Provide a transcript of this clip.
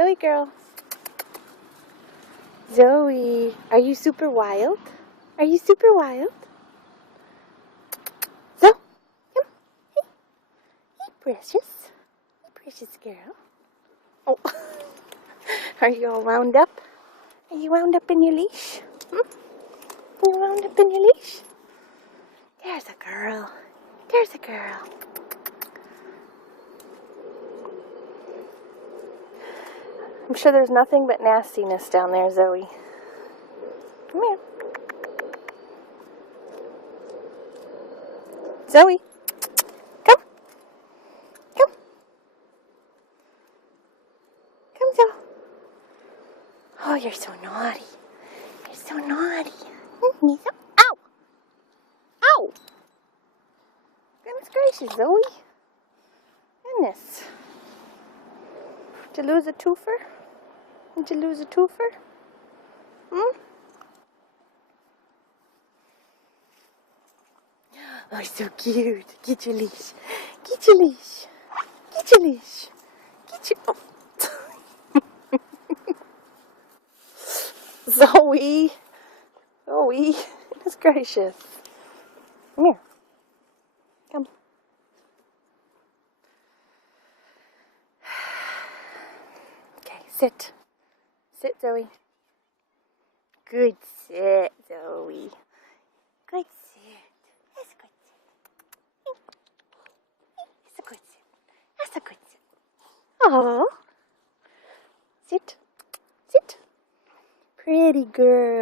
Zoe girl. Zoe, are you super wild? Are you super wild? Zo, come. Hey, hey, precious. Hey, precious girl. Oh, are you all wound up? Are you wound up in your leash? Are you wound up in your leash? There's a girl. There's a girl. I'm sure there's nothing but nastiness down there, Zoe. Come here. Zoe. Come. Come. Come, Zoe. Oh, you're so naughty. You're so naughty. Ow! Ow! Goodness gracious, Zoe. Goodness. Did you lose a twofer? Did you lose a twofer? Oh, so cute. Get your leash. Get your leash. Get your leash. Get your... Oh. Zoe. Zoe. Goodness gracious. Come here. Come. Okay, sit. Sit, Zoe. Good sit, Zoe. Good sit. That's a good sit. That's a good sit. That's a good sit. Oh. Sit. Sit. Pretty girl.